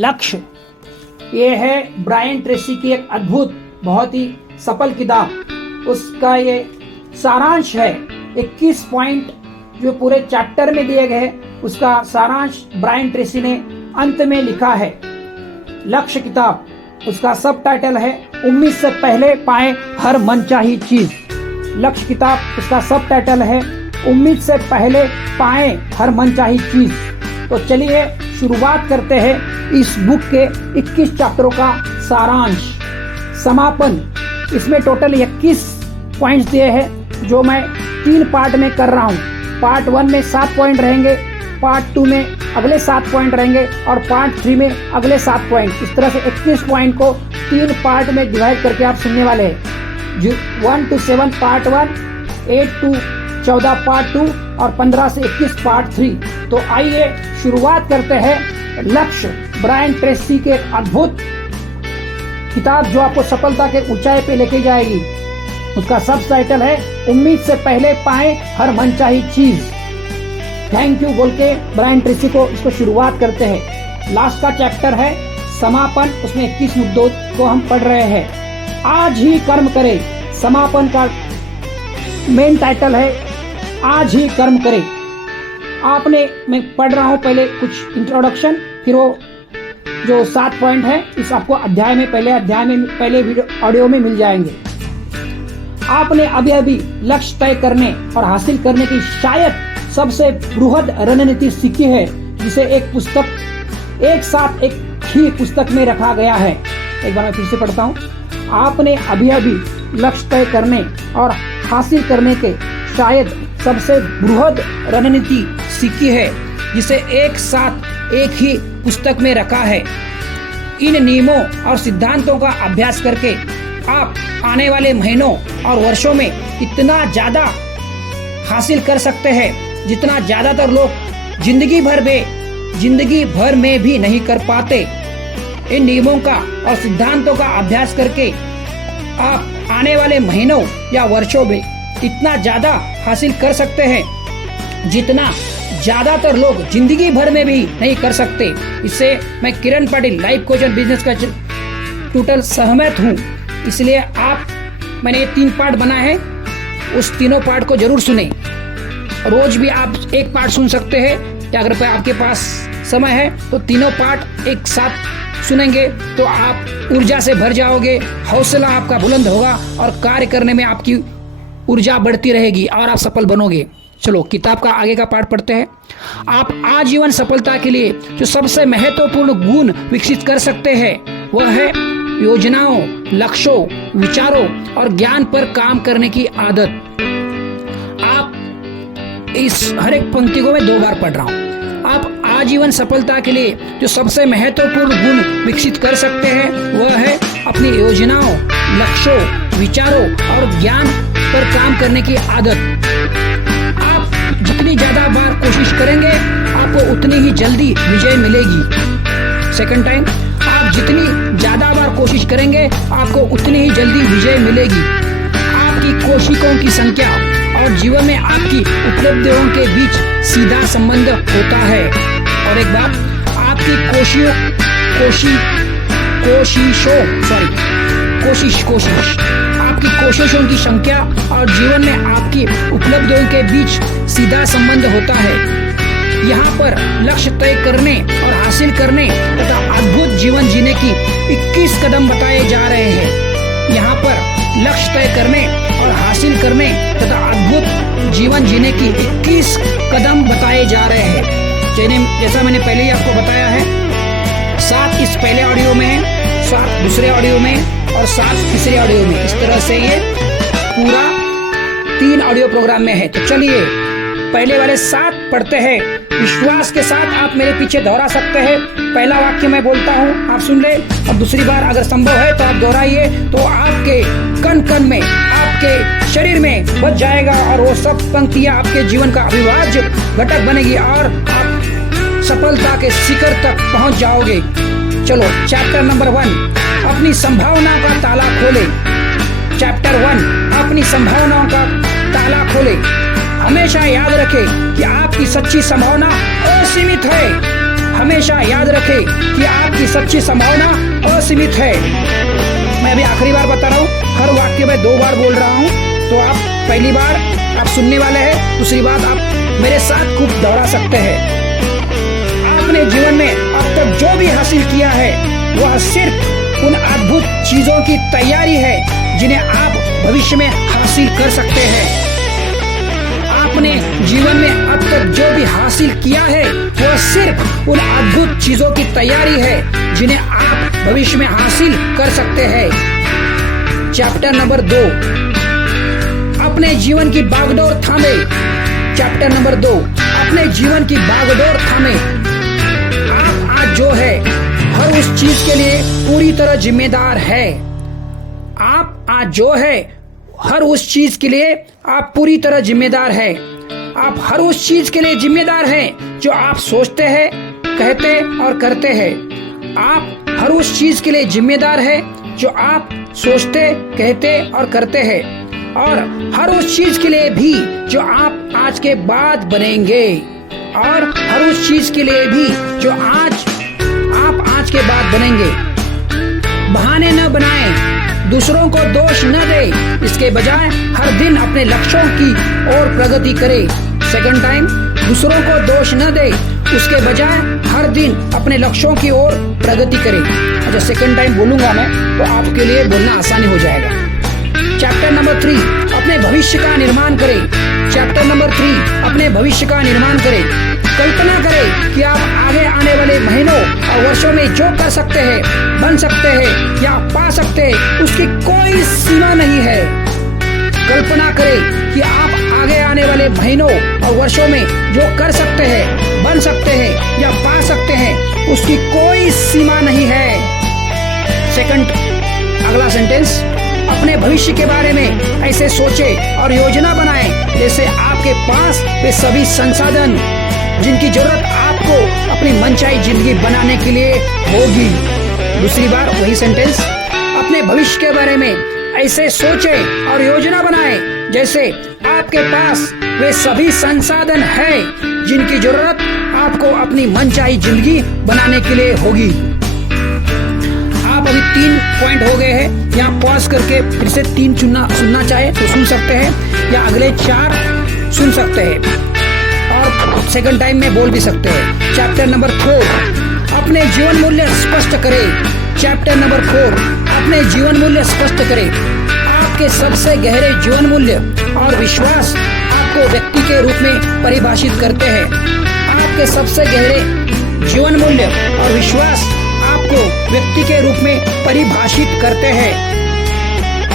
लक्ष्य। ये है ब्रायन ट्रेसी की एक अद्भुत, बहुत ही सफल किताब। उसका ये सारांश है, 21 पॉइंट जो पूरे चैप्टर में दिए गए, उसका सारांश ब्रायन ट्रेसी ने अंत में लिखा है। लक्ष्य किताब, उसका सब टाइटल है उम्मीद से पहले पाए हर मनचाही चीज। लक्ष्य किताब, उसका सब टाइटल है उम्मीद से पहले पाए हर मनचाही चीज। तो चलिए शुरुआत करते हैं इस बुक के 21 चैप्टरों का सारांश, समापन। इसमें टोटल 21 पॉइंट्स दिए हैं जो मैं 3 पार्ट में कर रहा हूँ। पार्ट 1 में 7 पॉइंट रहेंगे, पार्ट 2 में अगले 7 पॉइंट रहेंगे और पार्ट 3 में अगले 7 पॉइंट। इस तरह से 21 पॉइंट को 3 पार्ट में डिवाइड करके आप सुनने वाले हैं। 1 to 7 पार्ट 1, 8 to 14 पार्ट 2 और 15 से 21 पार्ट 3। तो आइए शुरुआत करते हैं लक्ष्य, ब्रायन ट्रेसी के एक अद्भुत किताब जो आपको सफलता के ऊंचाई पे लेके जाएगी। उसका सब टाइटल है उम्मीद से पहले पाए हर मनचाही चीज। थैंक यू बोल के ब्रायन ट्रेसी को इसको शुरुआत करते हैं। लास्ट का चैप्टर है समापन, उसमें 21 मुद्दों को हम पढ़ रहे हैं। आज ही कर्म करें, समापन का मेन टाइटल है आज ही कर्म करें। आपने, मैं पढ़ रहा हूं पहले कुछ इंट्रोडक्शन, फिर वो जो 7 पॉइंट है इस आपको अध्याय में पहले वीडियो ऑडियो में मिल जाएंगे। आपने अभी अभी लक्ष्य तय करने और हासिल करने की शायद सबसे बृहद रणनीति सीखी है, जिसे एक साथ एक ही पुस्तक में रखा गया है। एक बार मैं फिर से पढ़ता हूँ। आपने अभी अभी लक्ष्य तय करने और हासिल करने के शायद सबसे बृहद रणनीति सीखी है, जिसे एक साथ एक ही पुस्तक में रखा है। इन नियमों और सिद्धांतों का अभ्यास करके आप आने वाले महीनों और वर्षों में इतना ज्यादा हासिल कर सकते हैं जितना ज्यादातर लोग जिंदगी भर में भी नहीं कर पाते। इन नियमों का और सिद्धांतों का अभ्यास करके आप आने वाले महीनों या वर्षों में इतना ज्यादा हासिल कर सकते हैं जितना ज्यादातर लोग जिंदगी भर में भी नहीं कर सकते। इससे मैं किरण पाटिल, लाइफ कोच और बिजनेस कोच, टोटल सहमत हूँ। इसलिए मैंने ये 3 पार्ट बनाए हैं, उस तीनों पार्ट को जरूर सुने। रोज भी आप एक पार्ट सुन सकते हैं, या अगर आपके पास समय है तो तीनों पार्ट एक साथ सुनेंगे तो आप ऊर्जा से भर जाओगे, हौसला आपका बुलंद होगा और कार्य करने में आपकी ऊर्जा बढ़ती रहेगी और आप सफल बनोगे। चलो किताब का आगे का पार्ट पढ़ते हैं। आप आजीवन सफलता के लिए जो सबसे महत्वपूर्ण गुण विकसित कर सकते हैं वह है योजनाओं, लक्ष्यों, विचारों और ज्ञान पर काम करने की आदत। आप इस हर एक पंक्ति को मैं 2 बार पढ़ रहा हूँ। आप आजीवन सफलता के लिए जो सबसे महत्वपूर्ण गुण विकसित कर सकते हैं वह है अपनी योजनाओं, लक्ष्यों, विचारों और ज्ञान पर काम करने की आदत। आप जितनी ज्यादा बार कोशिश करेंगे आपको उतनी ही जल्दी विजय मिलेगी। सेकंड टाइम, आप जितनी ज्यादा बार कोशिश करेंगे आपको उतनी ही जल्दी विजय मिलेगी। आपकी कोशिशों की संख्या और जीवन में आपकी उपलब्धियों के बीच सीधा संबंध होता है। और एक बात, आपकी आपकी कोशिशों की संख्या और जीवन में आपकी उपलब्धियों के बीच सीधा संबंध होता है। यहाँ पर लक्ष्य तय करने और हासिल करने तथा अद्भुत जीवन जीने की 21 कदम बताए जा रहे हैं। यहाँ पर लक्ष्य तय करने और हासिल करने तथा अद्भुत जीवन जीने की 21 कदम बताए जा रहे हैं। जैसा मैंने पहले ही आपको बताया है, 7 इस पहले ऑडियो में है, 7 दूसरे ऑडियो में और 7 तीसरे ऑडियो में। इस तरह से ये पूरा 3 ऑडियो प्रोग्राम में है। तो चलिए पहले वाले 7 पढ़ते हैं। विश्वास के साथ आप मेरे पीछे दोहरा सकते हैं। पहला वाक्य मैं बोलता हूँ, आप सुन ले, और दूसरी बार अगर संभव है तो आप दोहराइए, तो आपके कण कण में, आपके शरीर में बच जाएगा और वो सब पंक्तियां आपके जीवन का अविभाज्य घटक बनेगी और आप सफलता के शिखर तक पहुंच जाओगे। चलो चैप्टर नंबर 1, अपनी संभावनाओं का ताला खोले। चैप्टर 1, अपनी संभावनाओं का ताला खोले। हमेशा याद रखें कि आपकी सच्ची संभावना असीमित है। हमेशा याद रखें कि आपकी सच्ची संभावना असीमित है। मैं अभी आखिरी बार बता रहा हूँ, हर वाक्य में 2 बार बोल रहा हूँ, तो आप पहली बार आप सुनने वाले हैं, दूसरी बार आप मेरे साथ खूब दोहरा सकते हैं। आपने जीवन में अब तक जो भी हासिल किया है वह सिर्फ उन अद्भुत चीजों की तैयारी है जिन्हें आप भविष्य में हासिल कर सकते हैं। आपने जीवन में अब तक जो भी हासिल किया है वह सिर्फ उन अद्भुत चीजों की तैयारी है जिन्हें आप भविष्य में हासिल कर सकते हैं। चैप्टर नंबर 2, अपने जीवन की बागडोर थामे। चैप्टर नंबर 2, अपने जीवन की बागडोर थामे। आप आज जो है हर उस चीज के लिए पूरी तरह जिम्मेदार है। आप आज जो है हर उस चीज के लिए आप पूरी तरह जिम्मेदार है। आप हर उस चीज के लिए जिम्मेदार हैं जो आप सोचते हैं, कहते और करते हैं। आप हर उस चीज के लिए जिम्मेदार है जो आप सोचते, कहते और करते हैं, और हर उस चीज के लिए भी जो आप आज के बाद बनेंगे, और हर उस चीज के लिए भी जो आप आज के बाद बनेंगे। बहाने न बनाएं, दूसरों को दोष न दे, इसके बजाय हर दिन अपने लक्ष्यों की ओर प्रगति करे। सेकंड टाइम, दूसरों को दोष न दे, उसके बजाय हर दिन अपने लक्ष्यों की ओर प्रगति करे। अच्छा, सेकंड टाइम बोलूंगा मैं तो आपके लिए बोलना आसानी हो जाएगा। चैप्टर नंबर 3, अपने भविष्य का निर्माण करें। चैप्टर नंबर 3, अपने भविष्य का निर्माण करें। कल्पना करें कि आप आगे आने वाले महीनों और वर्षों में जो कर सकते हैं, बन सकते हैं या पा सकते हैं, उसकी कोई सीमा नहीं है। कल्पना करें कि आप आगे आने वाले महीनों और वर्षों में जो कर सकते हैं, बन सकते हैं या पा सकते हैं, उसकी कोई सीमा नहीं है। सेकंड, अगला सेंटेंस, अपने भविष्य के बारे में ऐसे सोचे और योजना बनाएं जैसे आपके पास वे सभी संसाधन जिनकी जरूरत आपको अपनी मनचाही जिंदगी बनाने के लिए होगी। दूसरी बार वही सेंटेंस, अपने भविष्य के बारे में ऐसे सोचे और योजना बनाएं जैसे आपके पास वे सभी संसाधन हैं जिनकी जरूरत आपको अपनी मनचाही जिंदगी बनाने के लिए होगी। आप अभी 3 पॉइंट हो गए हैं, यहाँ पॉज करके फिर से 3 सुनना चाहे तो सुन सकते हैं, या अगले 4 सुन सकते हैं और सेकंड टाइम में बोल भी सकते हैं। चैप्टर नंबर 4, अपने जीवन मूल्य स्पष्ट करें। चैप्टर नंबर 4, अपने जीवन मूल्य स्पष्ट करें। आपके सबसे गहरे जीवन मूल्य और विश्वास आपको व्यक्ति के रूप में परिभाषित करते हैं। आपके सबसे गहरे जीवन मूल्य और विश्वास आपको व्यक्ति के रूप में परिभाषित करते हैं।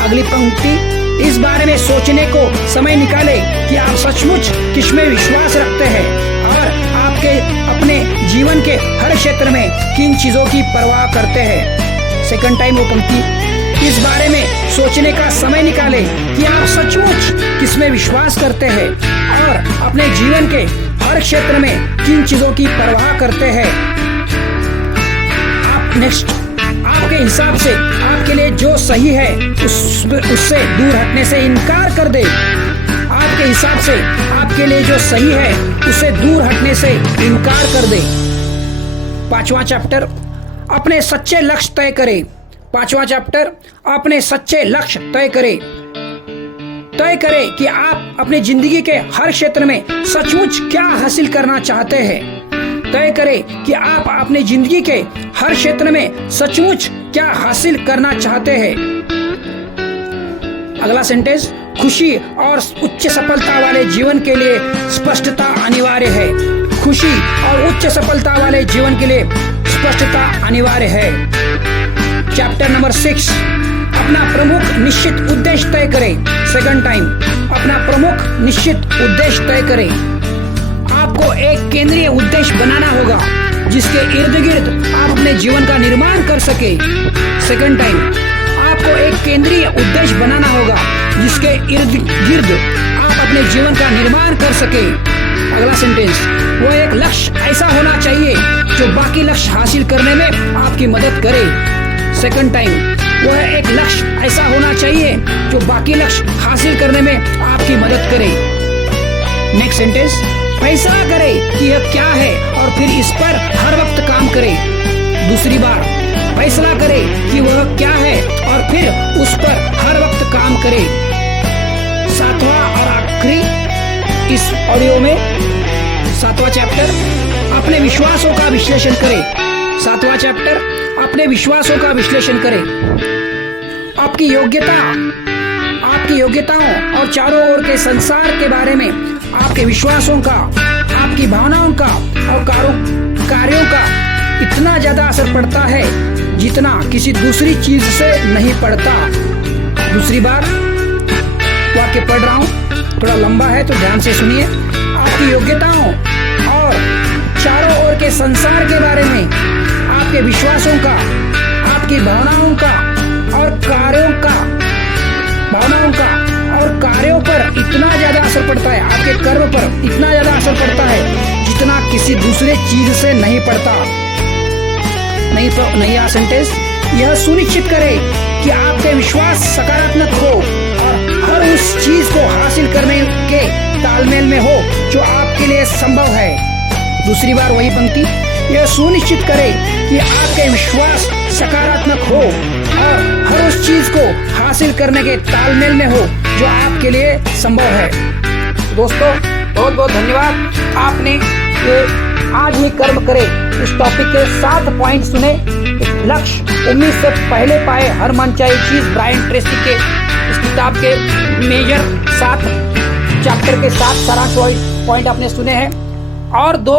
अगली पंक्ति, इस बारे में सोचने को समय निकाले कि आप सचमुच किसमें विश्वास रखते हैं और आपके अपने जीवन के हर क्षेत्र में किन चीजों की परवाह करते हैं। सेकंड टाइम वो पंक्ति, इस बारे में सोचने का समय निकाले कि आप सचमुच किसमें विश्वास करते हैं और अपने जीवन के हर क्षेत्र में किन चीजों की परवाह करते हैं। आप नेक्स्ट, आपके हिसाब से आपके लिए जो सही है उससे दूर हटने से इनकार कर दे। आपके हिसाब से आपके लिए जो सही है उससे दूर हटने से इनकार कर दे। 5वां चैप्टर, अपने सच्चे लक्ष्य तय करें। 5वां चैप्टर, अपने सच्चे लक्ष्य तय करें। तय करें कि आप अपनी जिंदगी के हर क्षेत्र में सचमुच क्या हासिल करना चाहते हैं। तय करें कि आप अपनी जिंदगी के हर क्षेत्र में सचमुच क्या हासिल करना चाहते हैं। अगला सेंटेंस, खुशी और उच्च सफलता वाले जीवन के लिए स्पष्टता अनिवार्य है। खुशी और उच्च सफलता वाले जीवन के लिए स्पष्टता अनिवार्य है। चैप्टर नंबर 6, अपना प्रमुख निश्चित उद्देश्य तय करें। सेकंड टाइम, अपना प्रमुख निश्चित उद्देश्य तय करें। आपको एक केंद्रीय उद्देश्य बनाना होगा जिसके इर्द गिर्द आप अपने जीवन का निर्माण कर सके। सेकंड टाइम, आपको एक केंद्रीय उद्देश्य बनाना होगा जिसके इर्द गिर्द आप अपने जीवन का निर्माण कर सके। अगला सेंटेंस, वह एक लक्ष्य ऐसा होना चाहिए जो बाकी लक्ष्य हासिल करने में आपकी मदद करे। सेकंड टाइम, वह एक लक्ष्य ऐसा होना चाहिए जो बाकी लक्ष्य हासिल करने में आपकी मदद करे। नेक्स्ट सेंटेंस, फैसला करे कि यह क्या है और फिर इस पर हर वक्त काम करे। दूसरी बार फैसला करे कि वह क्या है और फिर उस पर हर वक्त काम करे। सातवां और आखिरी इस ऑडियो में 7वां चैप्टर अपने विश्वासों का विश्लेषण करे। 7वां चैप्टर अपने विश्वासों का विश्लेषण करे। आपकी योग्यताओं और चारों ओर के संसार के बारे में आपके विश्वासों का, आपकी भावनाओं का और कार्यों का इतना ज्यादा असर पड़ता है जितना किसी दूसरी चीज से नहीं पड़ता। दूसरी बार वाक्य पढ़ रहा हूँ, थोड़ा लंबा है तो ध्यान से सुनिए। आपकी योग्यताओं और चारों ओर के संसार के बारे में आपके विश्वासों का, आपकी भावनाओं का और कार्यों पर इतना ज्यादा असर पड़ता है, आपके कर्म पर इतना ज्यादा असर पड़ता है जितना किसी दूसरे चीज से नहीं पड़ता। नहीं सेंटेंस। यह सुनिश्चित करे कि आपके विश्वास सकारात्मक हो और हर उस चीज को हासिल करने के तालमेल में हो जो आपके लिए संभव है। दूसरी बार वही पंक्ति। यह सुनिश्चित करे कि आपके विश्वास सकारात्मक हो और हर उस चीज को हासिल करने के तालमेल में हो जो आपके लिए संभव है। दोस्तों बहुत बहुत धन्यवाद। आपने आज ही कर्म करे इस टॉपिक के 7 पॉइंट सुने। एक लक्ष्य उम्मीद से पहले पाए हर मनचाही चीज, ब्रायन ट्रेसी के इस किताब के मेजर 7 चैप्टर के 7 सारांश पॉइंट आपने सुने हैं। और 2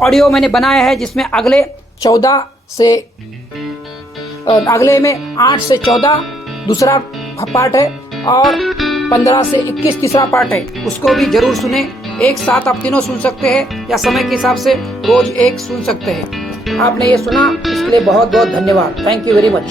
ऑडियो मैंने बनाया है जिसमें अगले में 8 से 14 दूसरा पार्ट है और 15 से 21 तीसरा पार्ट है। उसको भी जरूर सुने। एक साथ आप तीनों सुन सकते हैं या समय के हिसाब से रोज एक सुन सकते हैं। आपने ये सुना इसके लिए बहुत बहुत धन्यवाद। Thank you very much.